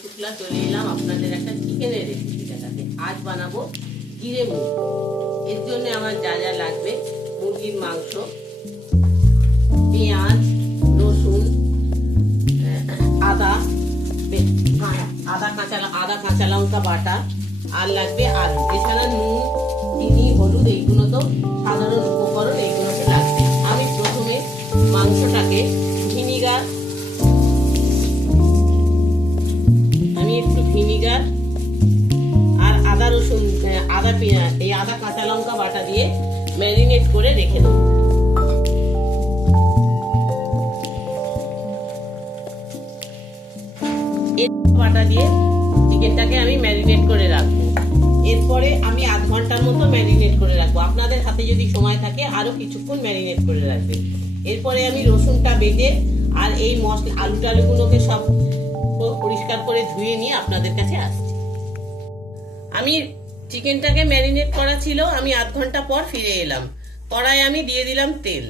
শুক্লা, চলে এলাম আপনাদের একটা চিকেনের রেসিপি দেখাতে। আজ বানাবো জিরে মুরগি এর জন্য আমার যা যা লাগবে, মুরগির মাংস, পেঁয়াজ, রসুন, আদা আদা কাঁচা আদা কাঁচা লঙ্কা বাটা, আর লাগবে আলু। এছাড়া নুন, চিনি, হলুদ, এইগুলো তো সাধারণ উপকরণ এইগুলো লাগবে। আমি প্রথমে মাংসটাকে আদা পেঁয়াজ, এই আদা কাঁচা লঙ্কা বাটা দিয়ে ম্যারিনেট করে রেখে দেবো। বাটা দিয়ে চিকেনটাকে আমি ম্যারিনেট করে রাখব। এরপরে আমি আধ ঘণ্টার মতো ম্যারিনেট করে রাখব। আপনাদের হাতে যদি সময় থাকে, আরও কিছুক্ষণ ম্যারিনেট করে রাখবেন এরপরে আমি রসুনটা বেটে আর এই মশলা আলু টালুগুলোকে সব পরিষ্কার করে ধুয়ে নিয়ে আপনাদের কাছে আসছি। আমি চিকেনটাকে ম্যারিনেট করা ছিল, আমি আধ ঘণ্টা পর ফিরে এলাম। কড়াই আমি দিয়ে দিলাম তেল।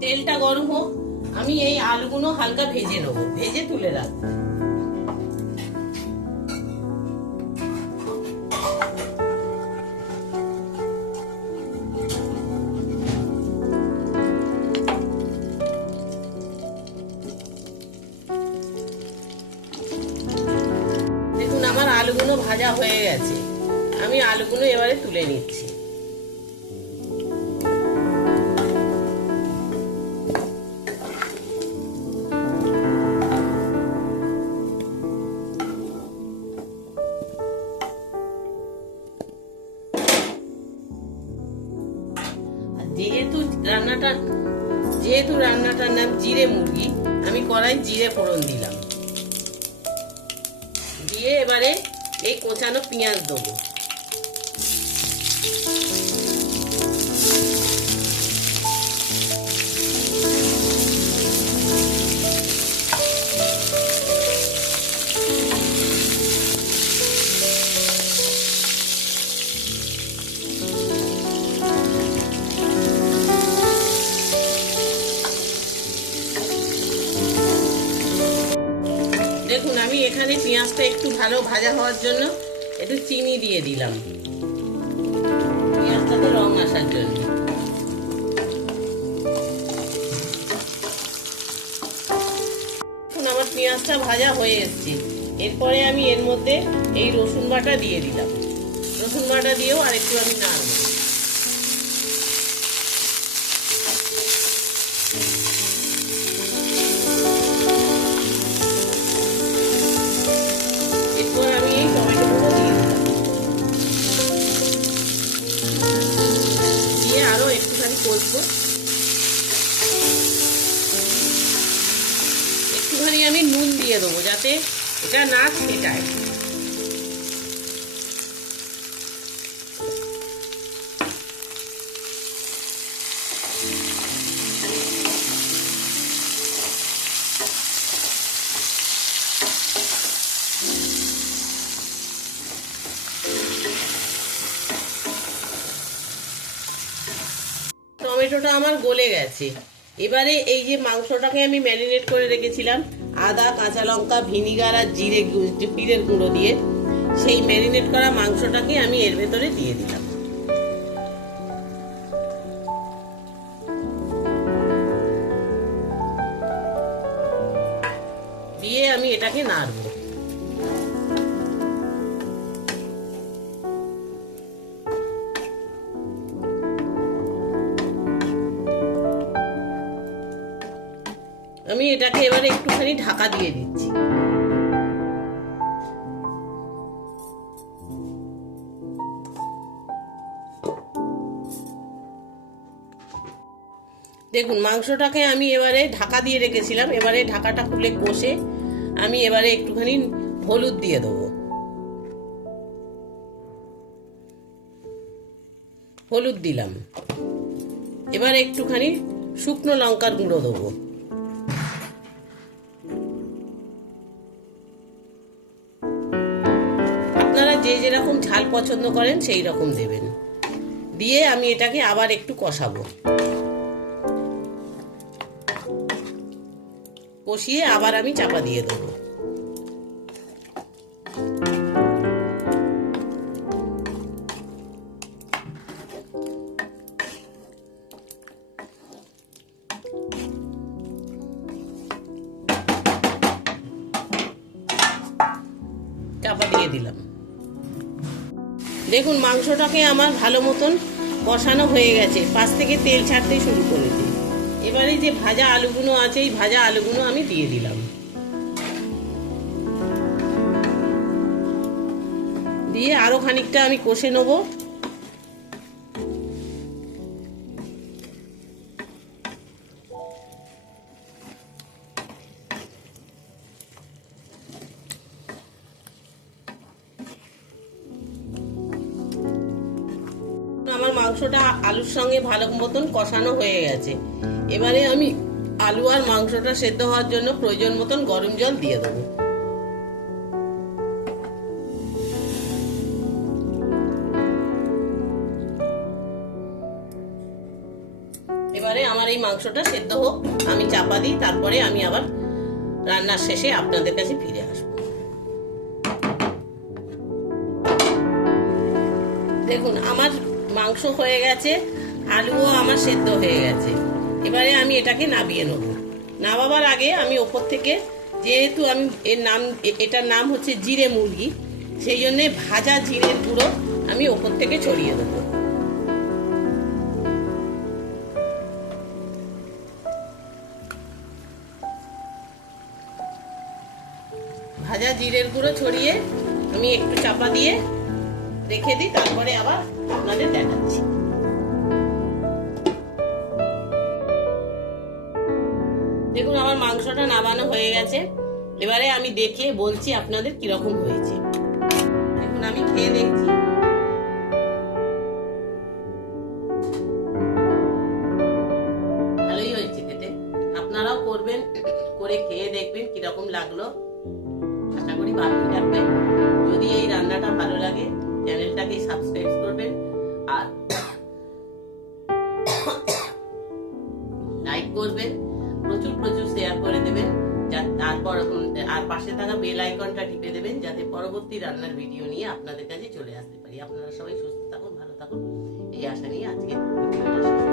তেলটা গরম হোক, আমি এই আলুগুলো হালকা ভেজে নেব। ভেজে তুলে রাখব। ভাজা হয়ে গেছে। আমি আলুগুলো এবারে তুলে নিচ্ছি। যেহেতু রান্নাটা যেহেতু রান্নাটার নাম জিরে মুরগি, আমি কড়াই জিরে ফোড়ন দিলাম। দিয়ে এবারে এই কোচানো পেঁয়াজ দেবো। পেঁয়াজটা একটু ভালো ভাজা হওয়ার জন্য একটু চিনি দিয়ে দিলাম। পেঁয়াজটাতে রং আসার জন্য। এখন আমার পেঁয়াজটা ভাজা হয়ে এসছে। এরপরে আমি এর মধ্যে এই রসুন বাটা দিয়ে দিলাম। রসুন বাটা দিয়েও আর একটু আমি নাড়ব। একটুখানি একটুখানি আমি নুন দিয়ে দেবো যাতে এটা না ছেটায়। টমেটোটা আমার গলে গেছে। এবারে এই যে মাংসটাকে আমি ম্যারিনেট করে রেখেছিলাম, আদা, কাঁচা লঙ্কা, ভিনিগার আর জিরে জিরের গুঁড়ো দিয়ে, সেই ম্যারিনেট করা মাংসটাকে আমি এর ভেতরে দিয়ে দিলাম। দিয়ে আমি এটাকে নাড়বো। এটাকে এবারে একটুখানি ঢাকা দিয়ে দিচ্ছি। দেখুন, মাংসটাকে আমি এবারে ঢাকা দিয়ে রেখেছিলাম। এবারে ঢাকাটা খুলে কষে আমি এবারে একটুখানি হলুদ দিয়ে দেবো। হলুদ দিলাম। এবারে একটুখানি শুকনো লঙ্কার গুঁড়ো দেবো। যে যেরকম ঝাল পছন্দ করেন সেই রকম দেবেন। দিয়ে আমি এটাকে আবার একটু কষাবো। কষিয়ে আবার আমি চাপা দিয়ে দেবো। চাপা দিয়ে দিলাম। দেখুন, মাংসটাকে আমার ভালো মতন কষানো হয়ে গেছে। পাশ থেকে তেল ছাড়তে শুরু করেছে। এবারে যে ভাজা আলুগুলো আছে, এই ভাজা আলুগুলো আমি দিয়ে দিলাম। দিয়ে আরও খানিকটা আমি কষে নেব। মাংসটা আলুর সঙ্গে ভালো মতন কষানো হয়ে গেছে। এবারে আমি আলু আর মাংসটা সেদ্ধ হওয়ার জন্য প্রয়োজন মতন গরম জল দিয়ে দেবো। এবারে আমার এই মাংসটা সেদ্ধ হোক, আমি চাপা দিই, তারপরে আমি আবার রান্নার শেষে আপনাদের কাছে ফিরে আসব। দেখুন, আমার মাংস হয়ে গেছে, আলুও আমার সেদ্ধ হয়ে গেছে। এবারে আমি এটাকে নাবিয়ে নেব। নামাবার আগে আমি ওপর থেকে যেহেতু আমি এর নাম, এটার নাম হচ্ছে জিরে মুরগি, সেই জন্যে ভাজা জিরের গুঁড়ো আমি ওপর থেকে ছড়িয়ে দেবো। ভাজা জিরের গুঁড়ো ছড়িয়ে আমি একটু চাপা দিয়ে রেখে দিই, তারপরে আবার আপনাদের দেখাচ্ছি দেখুন, আমার মাংসটা নামানো হয়ে গেছে। এবারে আমি দেখে বলছি আপনাদের কীরকম হয়েছে। দেখুন, আমি খেয়ে দেখছি। ভালোই হয়েছে খেতে। আপনারাও করবেন, করে খেয়ে দেখবেন কীরকম লাগল। আশা করি ভালোই লাগবে। যদি এই রান্নাটা ভালো লাগে চ্যানেলটাকে সাবস্ক্রাইব করবেন আর লাইক করবেন, প্রচুর প্রচুর শেয়ার করে দেবেন তারপর আর পাশে থাকা বেল আইকনটা টিপে দেবেন, যাতে পরবর্তী রান্নার ভিডিও নিয়ে আপনাদের কাছে চলে আসতে পারি আপনারা সবাই সুস্থ থাকুন, ভালো থাকুন এই আশা নিয়ে আজকে ভিডিওটা।